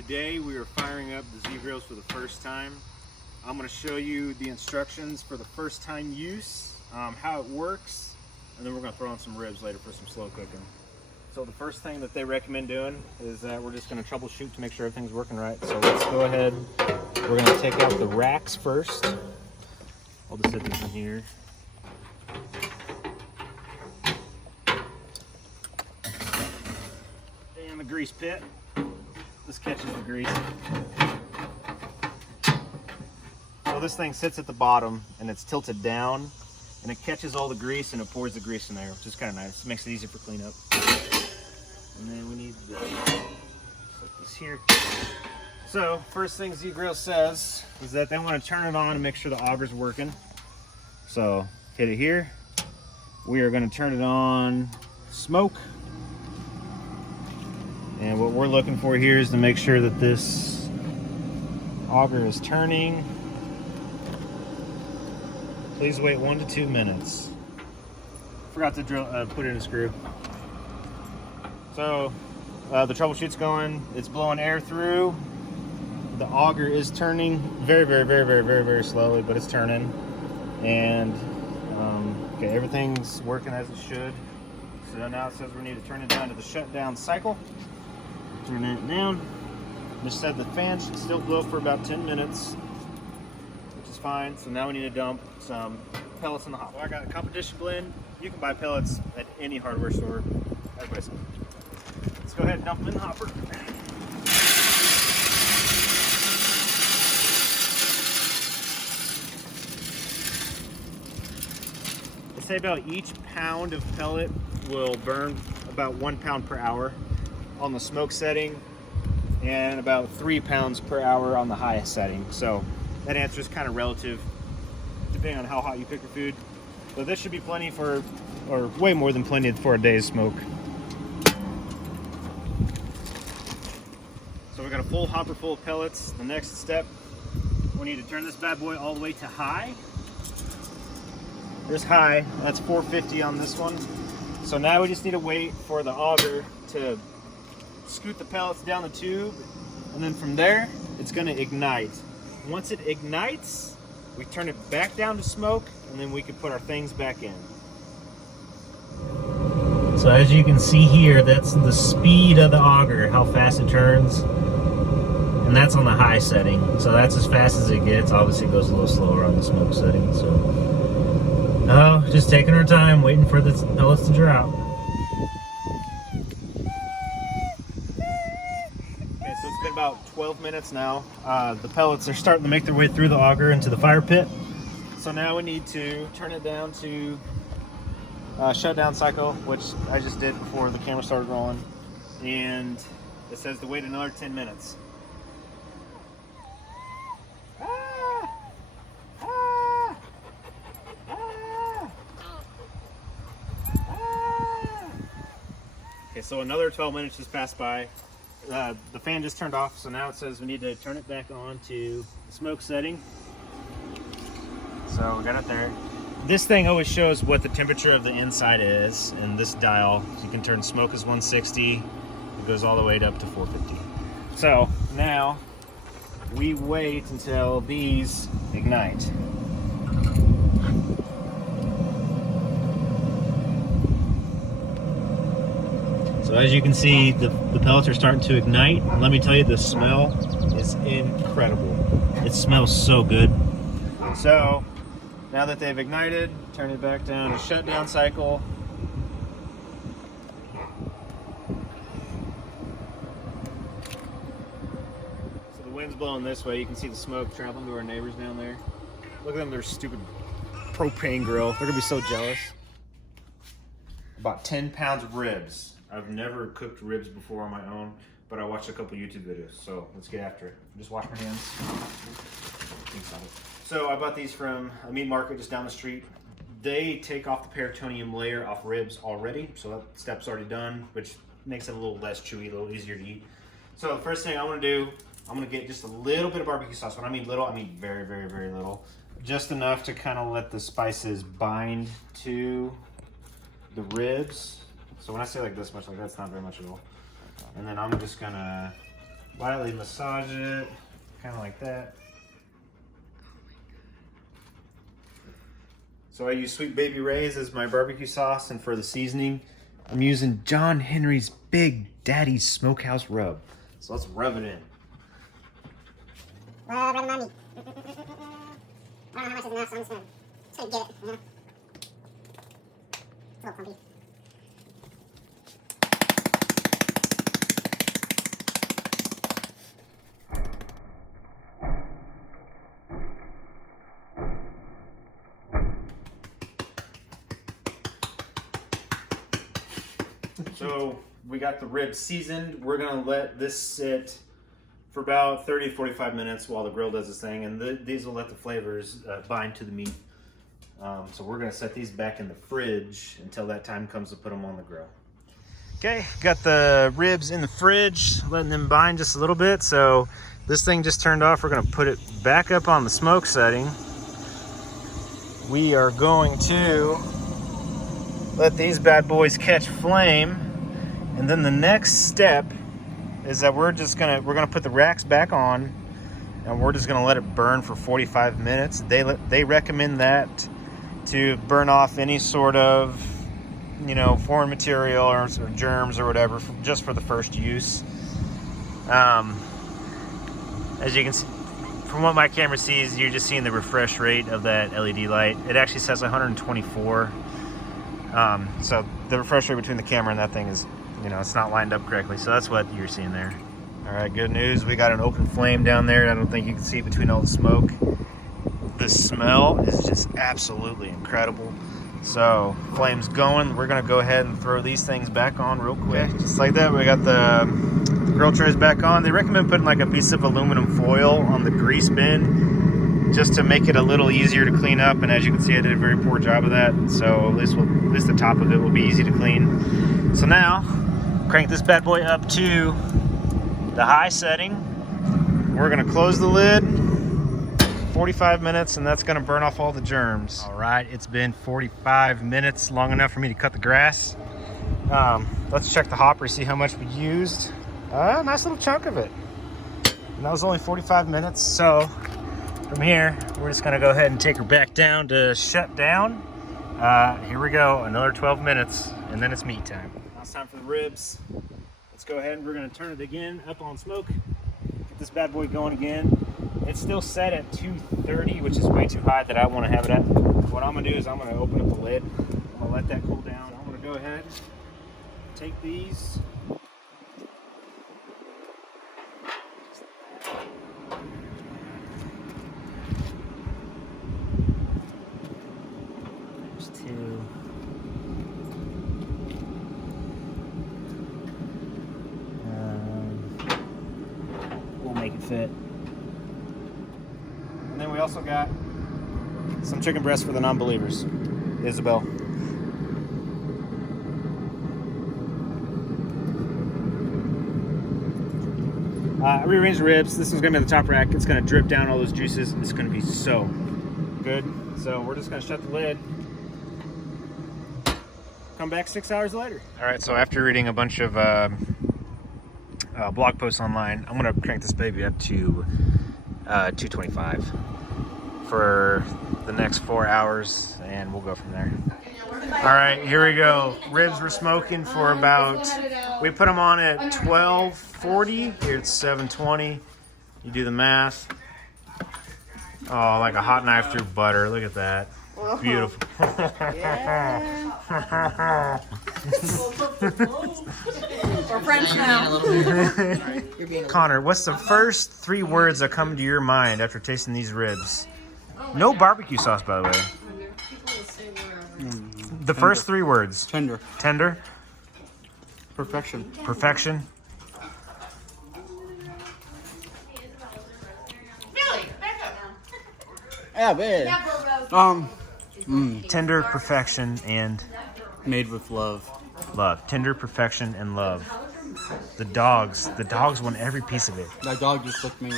Today we are firing up the Z-Grills for the first time. I'm going to show you the instructions for the first time use, how it works, and then we're going to throw in some ribs later for some slow cooking. So the first thing that they recommend doing is that we're just going to troubleshoot to make sure everything's working right. So let's go ahead. We're going to take out the racks first. I'll just set these in here. And the grease pit. This catches the grease. So this thing sits at the bottom and it's tilted down and it catches all the grease and it pours the grease in there, which is kind of nice. It makes it easier for cleanup. And then we need to put this here. So first thing Z-Grill says is that they want to turn it on and make sure the auger's working. So hit it here. We are going to turn it on smoke. And what we're looking for here is to make sure that this auger is turning. Please wait 1 to 2 minutes. Forgot to put in a screw. So the troubleshoot's going. It's blowing air through. The auger is turning very slowly, but it's turning. And okay, everything's working as it should. So now it says we need to turn it down to the shutdown cycle. Turn that down. Just said the fan should still blow for about 10 minutes, which is fine. So now we need to dump some pellets in the hopper. So I got a competition blend. You can buy pellets at any hardware store. Everybody's selling. Let's go ahead and dump them in the hopper. They say about each pound of pellet will burn about 1 pound per hour on the smoke setting and about 3 pounds per hour on the highest setting. So that answer is kind of relative depending on how hot you cook your food. But this should be plenty for, or way more than plenty for a day's smoke. So we got a full hopper full of pellets. The next step, we need to turn this bad boy all the way to high. There's high, that's 450 on this one. So now we just need to wait for the auger to scoot the pellets down the tube, and then from there it's going to ignite. Once it ignites, we turn it back down to smoke, and then we can put our things back in. So as you can see here, that's the speed of the auger, how fast it turns, and that's on the high setting. So that's as fast as it gets. Obviously it goes a little slower on the smoke setting. So just taking our time, waiting for the pellets to dry out. About 12 minutes now. The pellets are starting to make their way through the auger into the fire pit. So now we need to turn it down to shutdown cycle, which I just did before the camera started rolling. And it says to wait another 10 minutes. Okay, so another 12 minutes just passed by. The fan just turned off, so now it says we need to turn it back on to the smoke setting. So we got it there. This thing always shows what the temperature of the inside is, and this dial, you can turn smoke as 160, it goes all the way up to 450. So now we wait until these ignite. So as you can see, the pellets are starting to ignite. Let me tell you, the smell is incredible. It smells so good. So now that they've ignited, turn it back down to shutdown cycle. So the wind's blowing this way. You can see the smoke traveling to our neighbors down there. Look at them, their stupid propane grill. They're gonna be so jealous. About 10 pounds of ribs. I've never cooked ribs before on my own, but I watched a couple YouTube videos, so let's get after it. Just wash my hands. So I bought these from a meat market just down the street. They take off the peritoneum layer off ribs already, so that step's already done, which makes it a little less chewy, a little easier to eat. So the first thing I want to do, I'm going to get just a little bit of barbecue sauce. When I mean little, I mean very little. Just enough to kind of let the spices bind to the ribs. So when I say like this much, like that's not very much at all. And then I'm just gonna Lightly massage it, kind of like that. So I use Sweet Baby Ray's as my barbecue sauce, and for the seasoning, I'm using John Henry's Big Daddy's Smokehouse Rub. So let's rub it in. Rub it on me. I don't know how much is enough, so I'm just gonna get it, you know? It's a little clumpy. So we got the ribs seasoned. We're gonna let this sit for about 30 to 45 minutes while the grill does its thing, and these will let the flavors bind to the meat. So we're gonna set these back in the fridge until that time comes to put them on the grill. Okay, got the ribs in the fridge, letting them bind just a little bit. So this thing just turned off. We're gonna put it back up on the smoke setting. We are going to let these bad boys catch flame. And then the next step is that we're gonna put the racks back on, and we're just gonna let it burn for 45 minutes. They recommend that to burn off any sort of, you know, foreign material or germs or whatever, just for the first use. As you can see, from what my camera sees, you're just seeing the refresh rate of that LED light. It actually says 124. So the refresh rate between the camera and that thing is, you know, it's not lined up correctly. So that's what you're seeing there. All right, good news. We got an open flame down there. I don't think you can see between all the smoke. The smell is just absolutely incredible. So flame's going. We're gonna go ahead and throw these things back on real quick. Okay, just like that, we got the grill trays back on. They recommend putting like a piece of aluminum foil on the grease bin just to make it a little easier to clean up. And as you can see, I did a very poor job of that. So at least the top of it will be easy to clean. So now, crank this bad boy up to the high setting. We're gonna close the lid, 45 minutes, and that's gonna burn off all the germs. All right, it's been 45 minutes, long enough for me to cut the grass. Let's check the hopper, see how much we used. A nice little chunk of it. And that was only 45 minutes, so from here, we're just gonna go ahead and take her back down to shut down. Here we go, another 12 minutes, and then it's meat time. Now it's time for the ribs. Let's go ahead and we're gonna turn it again up on smoke. Get this bad boy going again. It's still set at 230, which is way too high that I want to have it at. What I'm gonna do is I'm gonna open up the lid. I'm gonna let that cool down. I'm gonna go ahead, take these. There's two. We'll make it fit. And then we also got some chicken breast for the non-believers. Isabel. I rearranged the ribs. This one's gonna be on the top rack. It's gonna drip down all those juices. It's gonna be so good. So we're just gonna shut the lid. Come back 6 hours later. All right, so after reading a bunch of blog posts online, I'm gonna crank this baby up to 225 for the next 4 hours, and we'll go from there. All right, here we go. Ribs were smoking for about, we put them on at 1240. Here it's 720. You do the math. Oh, like a hot knife through butter. Look at that. Beautiful. We're friends now. Connor, what's the first 3 words that come to your mind after tasting these ribs? No barbecue sauce, by the way. The first 3 words. Tender. Tender. Perfection. Perfection. Yeah, babe. Tender, perfection, and Made with love. love. Tender, perfection, and love. The dogs want every piece of it. That dog just looked me.